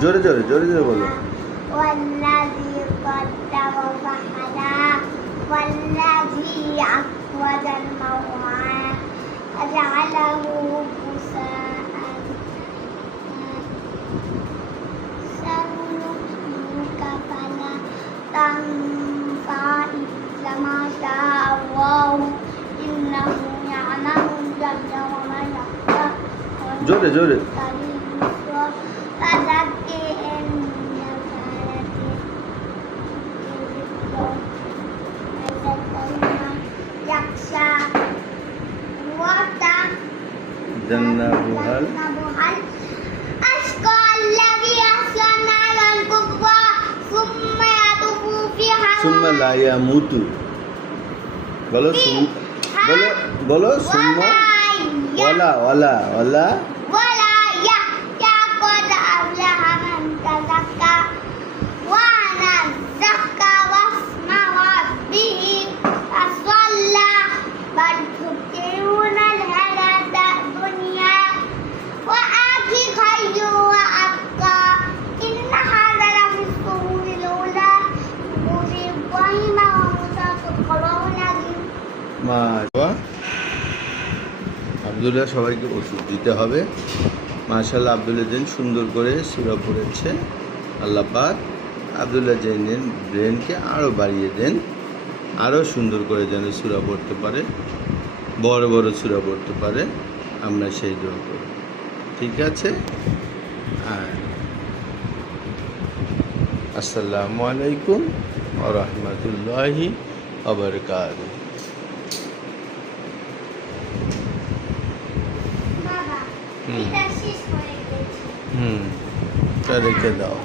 জোরে জোরে জোরে জোরে বলো। والذي قدر فهدى والذي أخرج المرعى فجعله غثاء سنقرئك فلا تنسى إلا ما شاء الله إنه يعلم الجهر وما يخفى জোরে জোরে। جنبها الأشقى الذي يصلى النار الكبرى ثم يطوف فيها ثم لا يموت বলো বলো বলো ثم ولا ولا ولا ولا يحيى قد أفلح من تزكى ونزكى واسم ربه فصلى بل تؤثرون الحياة الدنيا وآتي خير وأبقى إن هذا لفي الصحف الأولى صحف إبراهيم وموسى تقرؤون মা আব্দুল্লাহ সবাইকে ওষুধ দিতে হবে। মাশাআল্লাহ আব্দুল্লাহ দিন সুন্দর করে সূরা পড়েছে। আল্লাহ পাক আব্দুল্লাহ জেনের ব্রেনকে আরও বাড়িয়ে দেন, আরও সুন্দর করে যেন সূরা পড়তে পারে, বড় বড় সূরা পড়তে পারে। আমরা সেই দোয়া করি, ঠিক আছে? আর আসসালামু আলাইকুম ওয়া রাহমাতুল্লাহি ওয়া বারাকাতুহু। বাবা এটা শেষ হয়ে গেছে। রেখে দাও।